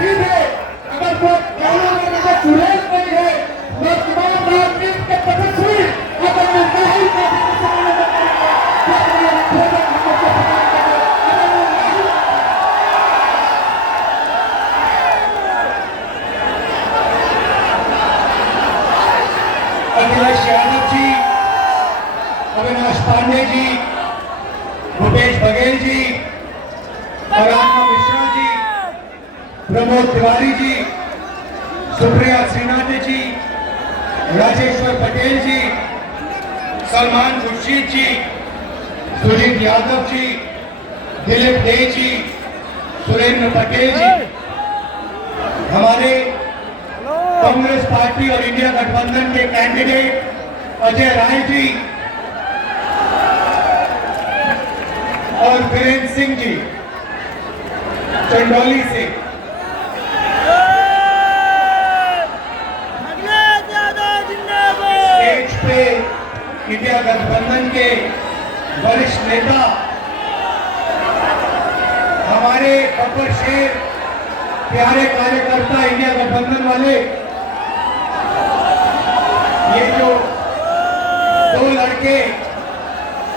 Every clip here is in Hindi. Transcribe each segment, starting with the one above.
सीधे अगर वो चुड़ैल नहीं है, मैं तमाम राजनीति के तपस्वी अगर मैं नहीं अखिलेश यादव जी, अविनाश पांडे जी, भूपेश बघेल जी, आराधना मिश्रा जी, प्रमोद तिवारी जी, सुप्रिया श्रीनाथ जी, राजेश्वर पटेल जी, सलमान खुर्शीद जी, सुजीत यादव जी, दिलीप दे जी, सुरेंद्र पटेल जी, हमारे कांग्रेस पार्टी और इंडिया गठबंधन के कैंडिडेट अजय राय जी और वीरेंद्र सिंह जी चंदौली से, स्टेज पे इंडिया गठबंधन के वरिष्ठ नेता हमारे बब्बर शेर, प्यारे कार्यकर्ता इंडिया गठबंधन वाले, ये जो दो लड़के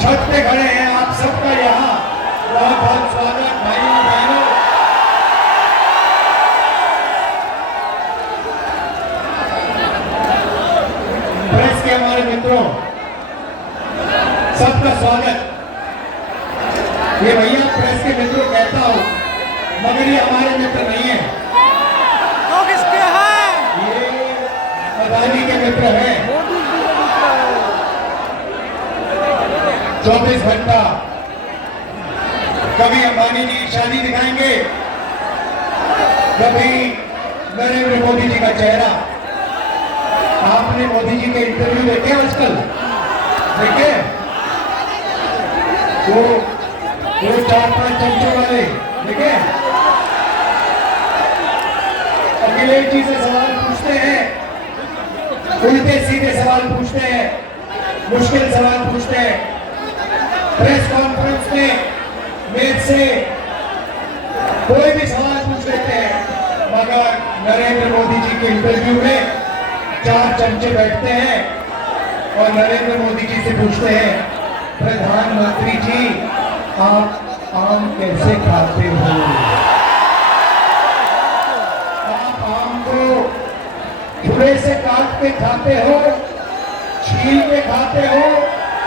छत पे खड़े हैं, आप सबका यहाँ बहुत बहुत स्वागत भाइयों और बहनों। प्रेस के हमारे मित्रों, सबका स्वागत। ये भैया प्रेस के मित्रों कहता हूं, मगर ये हमारे मित्र नहीं है, तो किसके हैं? ये अदानी के मित्र हैं। 24 घंटा कभी अंबानी जी शादी दिखाएंगे, कभी नरेंद्र मोदी जी का चेहरा। आपने मोदी जी के इंटरव्यू देखे आजकल? देखे? वो 4-5 चमचों वाले देखे? अखिलेश जी से सवाल पूछते हैं, उल्टे सीधे सवाल पूछते हैं, मुश्किल सवाल पूछते हैं। प्रेस कॉन्फ्रेंस में मेरे से कोई भी सवाल पूछ लेते हैं, मगर नरेंद्र मोदी जी के इंटरव्यू में 4 चमचे बैठते हैं और नरेंद्र मोदी जी से पूछते हैं, प्रधानमंत्री जी आप आम कैसे खाते हो? आप आम को छुरे से काट के खाते हो, छील के खाते हो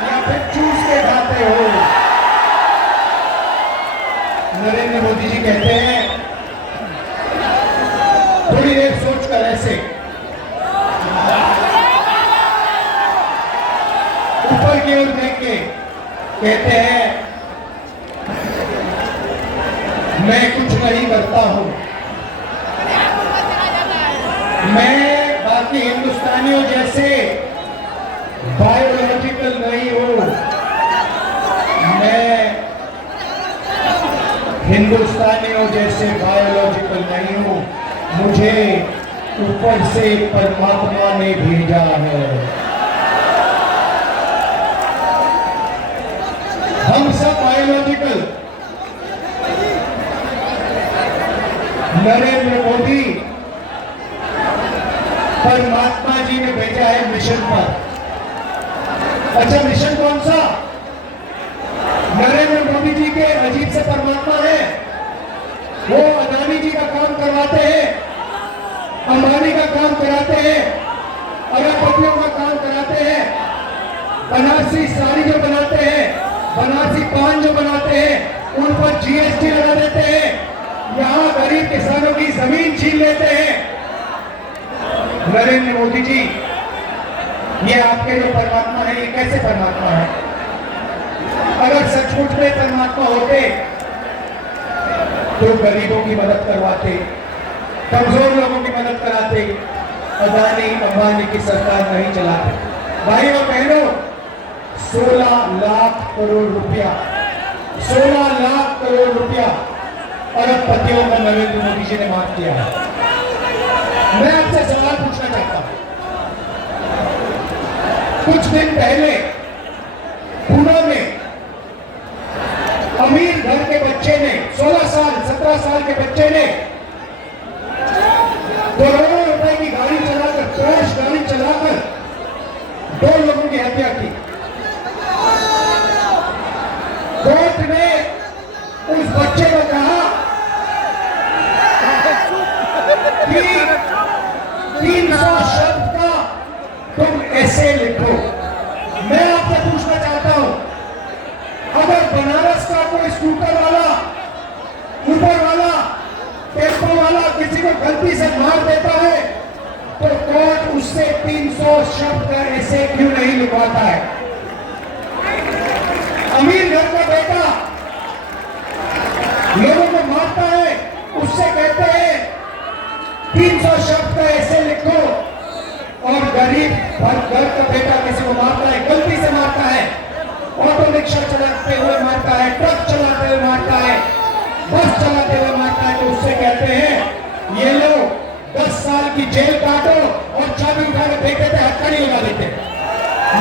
या फिर चूस के खाते हो? नरेंद्र मोदी जी कहते हैं, थोड़ी देर सोचकर ऐसे ऊपर की ओर देख के कहते हैं, मैं कुछ नहीं करता हूं, मैं बाकी हिंदुस्तानियों जैसे बायोलॉजिकल नहीं हूं, मैं हिंदुस्तानियों जैसे बायोलॉजिकल नहीं हूं, मुझे ऊपर से परमात्मा ने भेजा है। हम सब बायोलॉजिकल, नरेंद्र मोदी परमात्मा जी ने भेजा है मिशन पर। अच्छा, मिशन कौन सा? नरेंद्र मोदी जी के अजीब से परमात्मा है, वो अदानी जी का काम करवाते हैं, अंबानी का काम कराते हैं, अरबपतियों का काम कराते हैं, बनारसी साड़ी जो बनाते हैं, बनारसी पान जो बनाते हैं, उन पर जीएसटी लगा देते हैं, यहाँ गरीब किसानों की जमीन छीन लेते हैं। नरेंद्र मोदी जी, ये आपके जो परमात्मा है, ये कैसे परमात्मा है? अगर सचमुच में परमात्मा होते तो गरीबों की मदद करवाते, कमजोर लोगों की मदद कराते, अदानी अंबानी की सरकार नहीं चलाते। भाइयों और बहनों, 16 लाख करोड़ रुपया, 16 लाख करोड़ रुपया अरबपतियों को नरेंद्र मोदी जी ने माफ किया है। मैं आपसे सवाल पूछना चाहता हूं, कुछ दिन पहले पुणे में अमीर घर के बच्चे ने, 16 साल 17 साल के बच्चे ने गलती से मार देता है तो कोर्ट उससे 300 शब्द ऐसे क्यों नहीं लिखवाता है? अमीर घर का बेटा लोगों को मारता है, उससे कहते हैं 300 शब्द ऐसे लिखो, और गरीब घर का बेटा किसी को मारता है, गलती से मारता है, ऑटो रिक्शा चलाते हुए मारता है, ट्रक चलाते हुए मारता है, बस चलाते हुए मारता है, तो उससे कहते हैं ये लो 10 साल की जेल काटो, और चाबी उठा के फेंक देते, हथकड़ी लगा देते।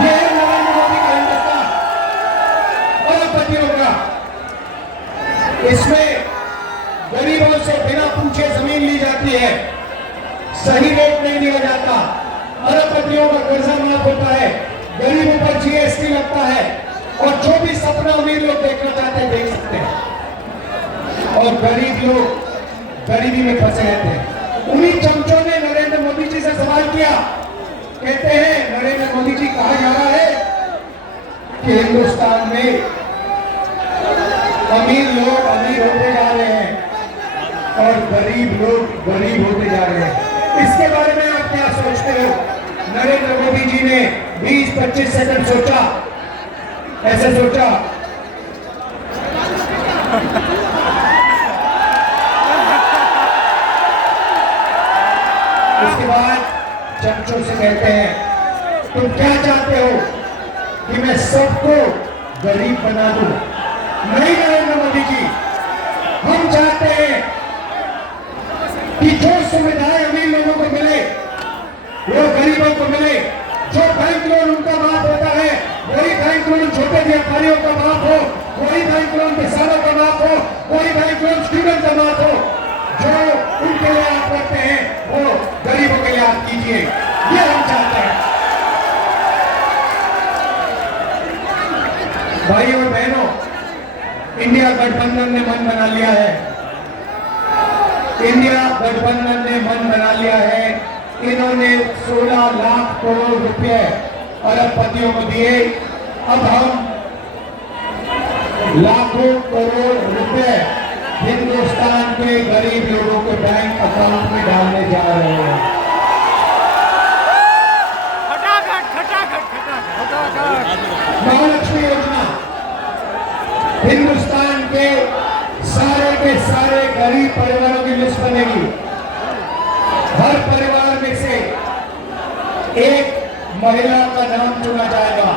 ये है नरेंद्र मोदी का हिंदुस्तान, अरबपतियों का। इसमें गरीबों से बिना पूछे जमीन ली जाती है, सही रेट नहीं दिया जाता, अरबपतियों का कर्जा माफ होता है, गरीबों पर जीएसटी लगता है, और जो भी सपना अमीर लोग देखना चाहते हैं देख सकते हैं, और गरीब लोग गरीबी में फंसे रहते हैं। उन्हीं चमचों ने नरेंद्र मोदी जी से सवाल किया, कहते हैं नरेंद्र मोदी जी कहा जा रहा है कि हिंदुस्तान में अमीर लोग अमीर होते जा रहे हैं और गरीब लोग गरीब होते जा रहे हैं, इसके बारे में आप क्या सोचते हो? नरेंद्र मोदी जी ने 20-25 सेकंड सोचा, ऐसे सोचा, उसके बाद चमचों से कहते हैं तुम क्या चाहते हो कि मैं सबको गरीब बना दूं? नहीं नरेंद्र मोदी जी, हम चाहते हैं कि जो सुविधाएं अमीर लोगों को मिले वो गरीबों को मिले। जो बैंक लोन उनका माफ होता है वही बैंक लोन छोटे व्यापारियों का माफ हो, वही बैंक लोन किसानों का माफ हो, वही बैंक लोन स्टूडेंट का माफ हो। जो उनके लिए आप करते हैं वो गरीबों के लिए आप कीजिए, ये हम चाहते हैं। भाइयों और बहनों, इंडिया गठबंधन ने मन बना लिया है, इंडिया गठबंधन ने मन बना लिया है। इन्होंने 16 लाख करोड़ रुपए अरबपतियों को दिए, अब हम लाखों करोड़ रुपए हिंदुस्तान के गरीब लोगों के बैंक अकाउंट में डालने जा रहे हैं। महालक्ष्मी योजना हिंदुस्तान के सारे गरीब परिवारों की लिस्ट बनेगी। हर परिवार में से एक महिला का नाम चुना जाएगा।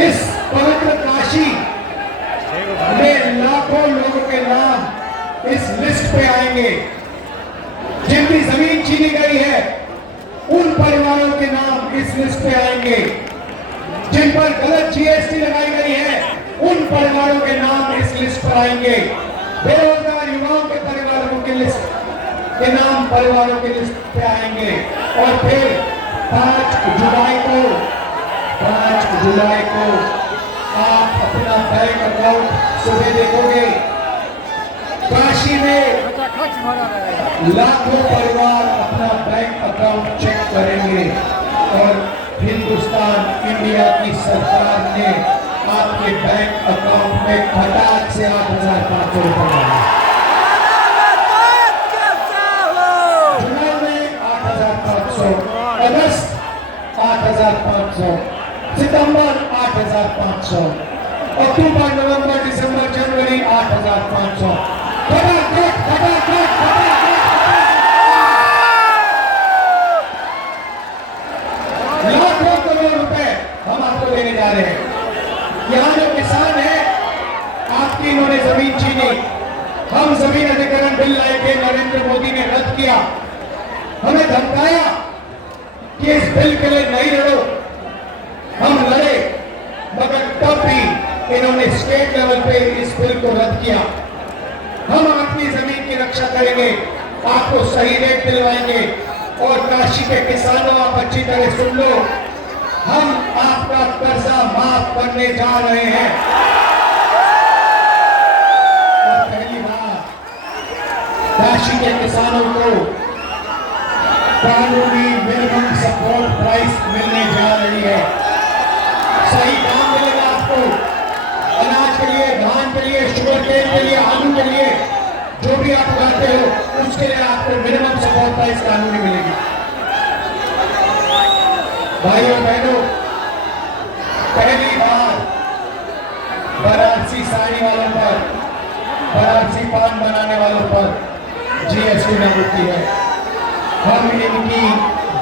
इस पवित्र काशी में लाखों लोगों के नाम इस लिस्ट पे आएंगे। जिनकी जमीन छीनी गई है उन परिवारों के नाम इस लिस्ट पे आएंगे। जिन पर गलत जीएसटी लगाई गई है उन परिवारों के नाम इस लिस्ट पर आएंगे। बेरोजगार युवाओं के परिवारों की लिस्ट के नाम परिवारों की लिस्ट पे आएंगे। और फिर 5 जुलाई को आप अपना बैंक अकाउंट सुबह देखोगे, काशी में लाखों परिवार अपना बैंक अकाउंट चेक करेंगे और हिंदुस्तान इंडिया की सरकार ने आपके बैंक अकाउंट में खटाक से 8,500 रुपए डाले। जुलाई में 8,500, अगस्त 8,500, सितंबर 8,500, अक्टूबर, नवंबर, दिसंबर, जनवरी 8,500। लाखों करोड़ रुपए हम आपको देने जा रहे हैं। यहाँ जो किसान है आपकी इन्होंने जमीन छीनी, हम जमीन अधिग्रहण बिल लाए, नरेंद्र मोदी ने रद्द किया, हमें धमकाया कि इस बिल के लिए नहीं लड़ो। हम लड़े मगर तब भी इन्होंने स्टेट लेवल पे इस बिल को रद्द किया। हम आपकी जमीन की रक्षा करेंगे, आपको सही रेट दिलवाएंगे। और काशी के किसानों, आप अच्छी तरह सुन लो, हम आपका कर्जा माफ करने जा रहे हैं। और पहली बार काशी के किसानों को कानूनी मिनिमम सपोर्ट प्राइस मिलने जा रही है। सही दाम मिलेगा आपको, अनाज के लिए, धान के लिए, शुगर केन के लिए, आलू के लिए, जो भी भी आप उगाते हो उसके लिए आपको मिनिमम सपोर्ट प्राइस कानूनी मिलेगी। भाइयों बहनों, पहली बार बनारसी साड़ी वालों पर, बनारसी पान बनाने वालों पर जीएसटी लागू की है। हम इनकी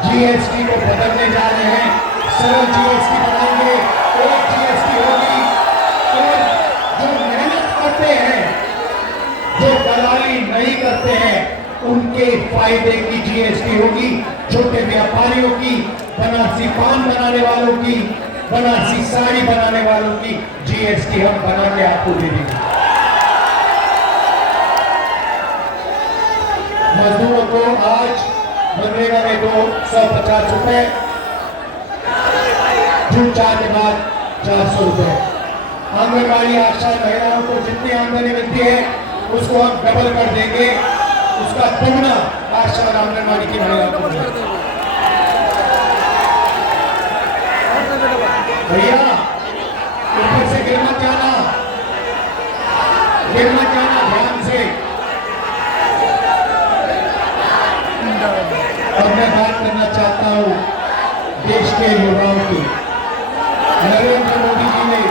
जीएसटी को बदलने जा रहे हैं, सरल जीएसटी बनाएंगे, एक जीएसटी होगी और जो मेहनत करते हैं, जो दलाली नहीं करते हैं, उनके फायदे की जीएसटी होगी। छोटे व्यापारियों की, बनारसी पान बनाने वालों की, बनारसी साड़ी बनाने वालों की जीएसटी हम बना के आपको दे देंगे। मजदूरों को आज मनरेगा में 250 रुपए, जून 4 के बाद 400 रुपए। आंगनबाड़ी आशा महिलाओं को जितनी आमदनी मिलती है उसको हम डबल कर देंगे, उसका दुगना आशा और आंगनबाड़ी की महिलाओं को मिलेगा। भैया ऊपर से गिर मत जाना, गिर मत जाना, ध्यान से। अब मैं बात करना चाहता हूं देश के युवाओं की। नरेंद्र मोदी जी ने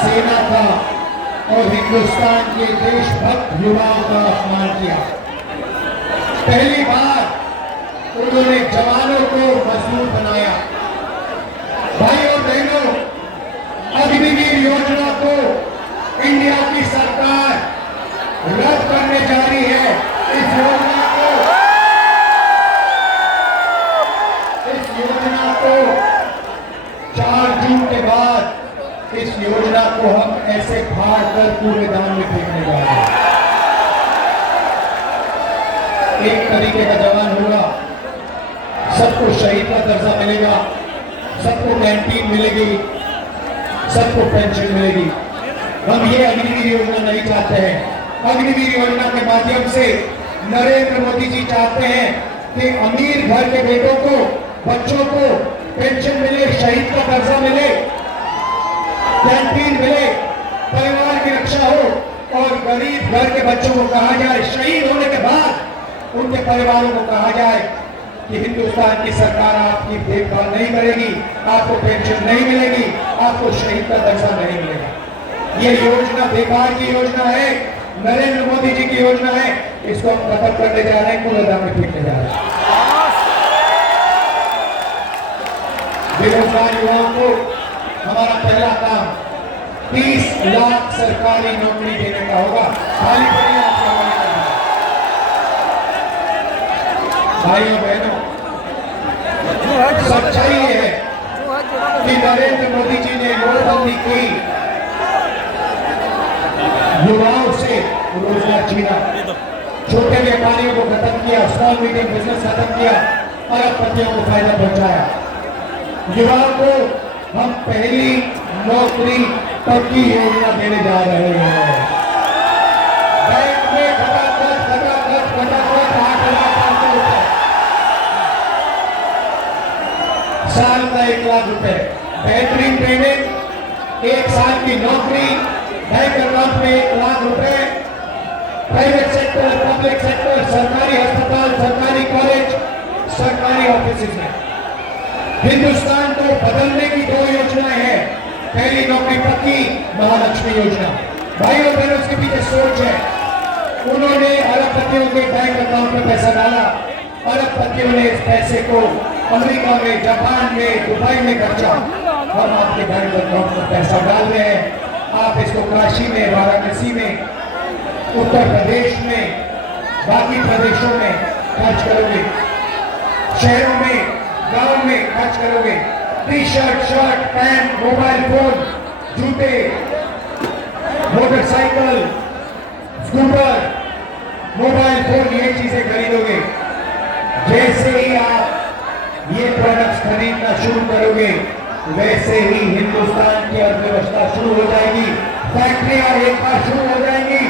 सेना का और हिंदुस्तान के देशभक्त युवाओं का अपमान किया। पहली बार उन्होंने जवानों को मजदूर बनाया। भाई और बहनों, अग्निवीर योजना को इंडिया की सरकार रद्द करने जा रही है। इस योजना को 4 जून के बाद इस योजना को हम ऐसे फाड़ कर पूरे दाम में फेंकने जा रहे हैं। एक तरीके का जवान होगा, सबको शहीद का दर्जा मिलेगा, सबको कैंटीन मिलेगी, सबको पेंशन मिलेगी। हम ये अग्निवीर योजना नहीं चाहते हैं। अग्निवीर योजना के माध्यम से नरेंद्र मोदी जी चाहते हैं कि अमीर घर के बेटों को, बच्चों को पेंशन मिले, शहीद का दर्जा मिले, कैंटीन मिले, परिवार की रक्षा हो और गरीब घर के बच्चों को कहा जाए, शहीद होने के बाद उनके परिवारों को कहा जाए कि हिंदुस्तान की सरकार आपकी देखभाल नहीं करेगी, आपको पेंशन नहीं मिलेगी, आपको शहीद का दर्जा नहीं मिलेगा। ये योजना बेकार की योजना है, नरेंद्र मोदी जी की योजना है। इसको हम खत्म करने जा रहे हैं, कूड़ेदान में फेंकने जा रहे हैं। बेरोजगार युवाओं को हमारा पहला काम 30 लाख सरकारी नौकरी देने का होगा। खाली पड़ी आपके हवाले करना। भाइयों बहनों, सच्चाई ये है कि नरेंद्र मोदी जी ने नोटबंदी की, युवाओं से रोजगार छीना, छोटे व्यापारियों को खत्म किया, स्मॉल मीडियम बिजनेस खत्म किया, अरबपतियों को फायदा पहुंचाया। युवाओं को हम पहली नौकरी पक्की योजना देने जा रहे हैं। बैंक में फटाफट 8 लाख साल का 1 लाख रुपए, बेहतरीन ट्रेनिंग, 1 साल की नौकरी, बैंक अकाउंट में 1 लाख रुपए, प्राइवेट सेक्टर, पब्लिक सेक्टर, सरकारी अस्पताल, सरकारी कॉलेज, सरकारी ऑफिस में। हिंदुस्तान को बदलने की 2 योजनाएं हैं। पहली नौकरी पक्की, महालक्ष्मी योजना। भाई और बहनों, उसके पीछे सोच है। उन्होंने अरबपतियों के बैंक अकाउंट में पैसा डाला, अरबपतियों ने इस पैसे को अमेरिका में, जापान में, दुबई में खर्चा। हम आपके बैंक अकाउंट में पैसा डाल रहे हैं। आप इसको काशी में, वाराणसी में, उत्तर प्रदेश में, बाकी प्रदेशों में खर्च करोगे, शहरों में, गांव में खर्च करोगे। T shirt, shirt, pant, mobile phone, जूते, मोटरसाइकिल, स्कूटर, मोबाइल फोन, ये चीजें खरीदोगे। जैसे ही आप ये प्रोडक्ट्स खरीदना शुरू करोगे, वैसे ही हिंदुस्तान की अर्थव्यवस्था शुरू हो जाएगी। फैक्ट्रियां एक बार शुरू हो जाएंगी,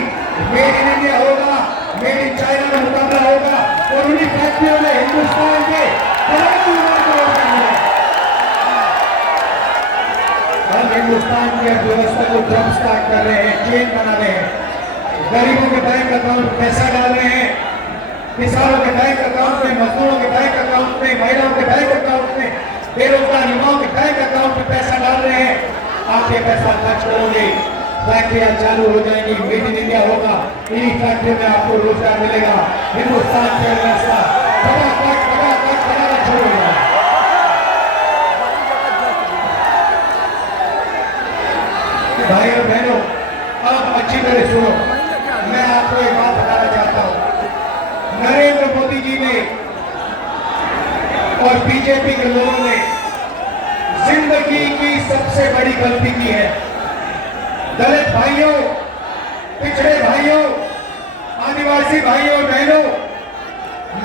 मेड इन इंडिया होगा, मेड इन चाइना में मुकाबला होगा और उन्हीं फैक्ट्रियों में हिंदुस्तान के हम हिंदुस्तान की अर्थव्यवस्था को जॉब स्टार्ट कर रहे हैं, चेन बना रहे हैं, गरीबों के बैंक अकाउंट में पैसा डाल रहे हैं, किसानों के बैंक अकाउंट में, मजदूरों के बैंक अकाउंट में, महिलाओं के बैंक अकाउंट में, बेरोजगार युवाओं के बैंक अकाउंट में पैसा डाल रहे हैं। आप ये पैसा खर्च करोगे, फैक्ट्रियां चालू हो जाएंगी, मेड इन इंडिया होगा, इन्हीं फैक्ट्री में आपको रोजगार मिलेगा। हिंदुस्तान की अर्थव्यवस्था फटाफट शुरू होगा। भाई और बहनों, अब अच्छी तरह सुनो, मैं आपको एक बात बताना चाहता हूं। नरेंद्र मोदी जी ने और बीजेपी के लोगों ने जिंदगी की सबसे बड़ी गलती की है। दलित भाइयों, पिछड़े भाइयों, आदिवासी भाइयों और बहनों,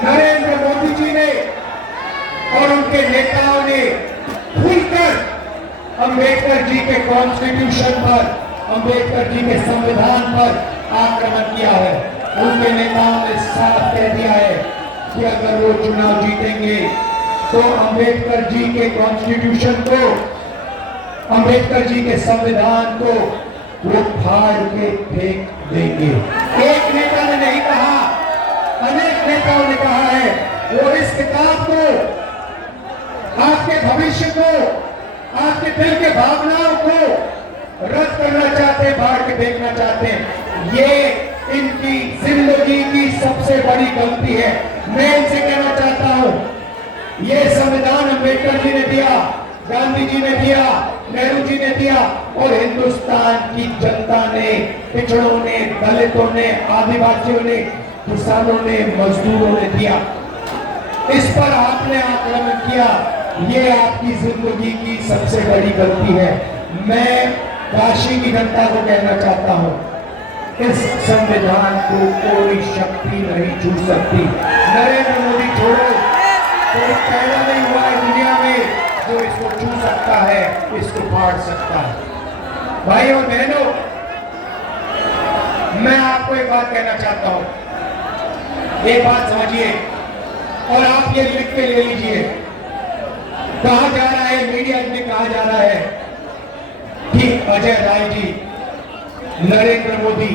नरेंद्र मोदी जी ने और उनके नेताओं ने खुलकर अंबेडकर जी के कॉन्स्टिट्यूशन पर, अंबेडकर जी के संविधान पर आक्रमण किया है। उनके नेताओं ने साफ कह दिया है कि अगर वो चुनाव जीतेंगे तो अंबेडकर जी के कॉन्स्टिट्यूशन को, अंबेडकर जी के संविधान को वो फाड़ के फेंक देंगे। एक नेता ने नहीं कहा, अनेक नेताओं ने कहा है। वो इस किताब को, आपके भविष्य को, आपके दिल के भावनाओं को रद्द करना चाहते हैं, फाड़ के फेंकना चाहते हैं। ये इनकी जिंदगी की सबसे बड़ी गलती है। मैं इनसे कहना चाहता हूं, ये संविधान अंबेडकर जी ने दिया, गांधी जी ने दिया, नेहरू जी ने दिया और हिंदुस्तान की जनता ने, पिछड़ों ने, दलितों ने, आदिवासियों ने, किसानों ने, मजदूरों ने दिया। इस पर आपने आक्रमण किया, ये आपकी जिंदगी की सबसे बड़ी गलती है। मैं काशी की जनता को कहना चाहता हूं, इस संविधान को कोई शक्ति नहीं छू सकती। नरेंद्र मोदी छोड़ो, कोई पैदा नहीं हुआ है दुनिया में जो इसको छू सकता है, इसको फाड़ सकता है। भाई और बहनों, मैं आपको एक बात कहना चाहता हूं, एक बात समझिए और आप ये लिख के ले लीजिए। कहा जा रहा है, मीडिया में कहा जा रहा है कि अजय राय जी, नरेंद्र मोदी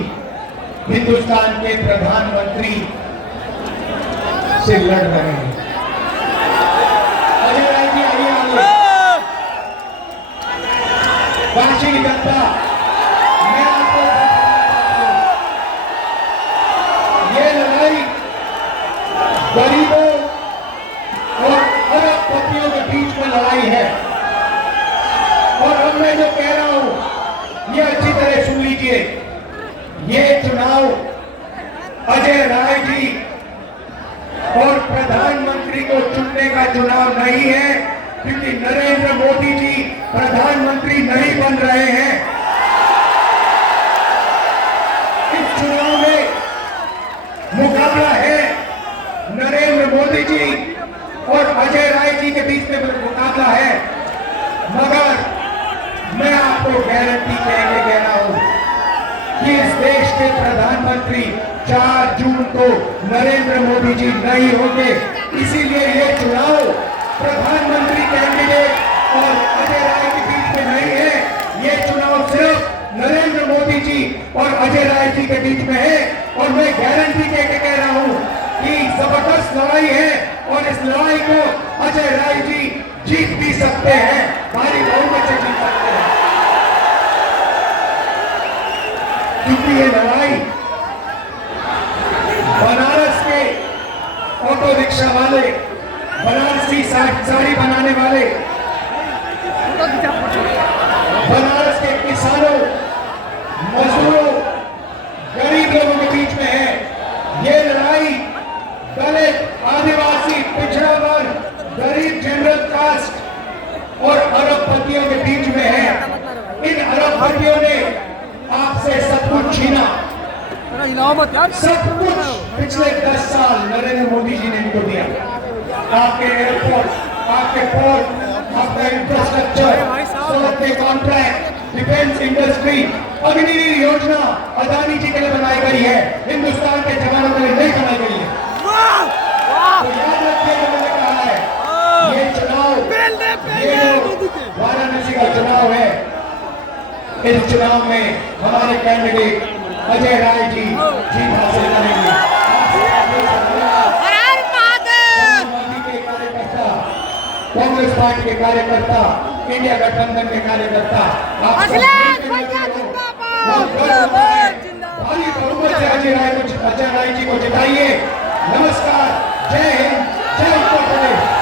हिंदुस्तान के प्रधानमंत्री से लड़ रहे हैं। अजय राय जी आइए, आइए। काशी की जनता, मैं आपको ये लड़ाई गरीबों और अरबपतियों के बीच में लड़ाई है। और अब मैं जो कह रहा हूं, ये अच्छी तरह सुन लीजिए। ये चुनाव अजय राय जी और प्रधानमंत्री को चुनने का चुनाव नहीं है, क्योंकि नरेंद्र मोदी जी प्रधानमंत्री नहीं बन रहे हैं। इस चुनाव में मुकाबला है नरेंद्र मोदी जी और अजय राय जी के बीच में मुकाबला है। मगर मैं आपको गारंटी कह रहा हूं कि इस देश के प्रधानमंत्री 4 जून को नरेंद्र मोदी जी नहीं होंगे। इसीलिए ये चुनाव प्रधानमंत्री कैंडिडेट और अजय राय के बीच में नहीं है। ये चुनाव सिर्फ नरेंद्र मोदी जी और अजय राय जी के बीच में है। और मैं गारंटी के कह रहा हूं कि जबरदस्त लड़ाई है और इस लड़ाई को अजय राय जी जीत भी सकते हैं, भारी बहुमत से जीत सकते हैं। क्योंकि ये लड़ाई बनारस के ऑटो रिक्शा वाले, बनारसी साड़ी बनाने वाले, बनारस के किसानों, मजदूरों, गरीब लोगों के बीच में है। ये लड़ाई दलित, आदिवासी, पिछड़ा वर्ग, गरीब, जनरल कास्ट और अरबपतियों के बीच में है। इन अरबपतियों ने आपसे सब कुछ छीना, सब कुछ पिछले 10 साल नरेंद्र मोदी जी ने इनको दिया। आपके एयरपोर्ट, आपके पोर्ट, आपका इंफ्रास्ट्रक्चर, सड़क के कॉन्ट्रैक्ट, डिफेंस इंडस्ट्री, अग्निवीर योजना अदानी जी के लिए बनाई गई है, हिंदुस्तान के जवानों के लिए नहीं बनाई गई है। तो याद रखिए जो मैंने कहा है, ये चुनाव, ये वाराणसी का चुनाव है, इस चुनाव में हमारे कैंडिडेट अजय राय जी जीत हासिल करेंगे। समाजवादी के कार्यकर्ता, कांग्रेस पार्टी के कार्यकर्ता, इंडिया गठबंधन के कार्यकर्ता, आप सब मिलकर भारी बहुमत से अजय राय जी को जिताइए। नमस्कार, जय हिंद, जय उत्तर प्रदेश।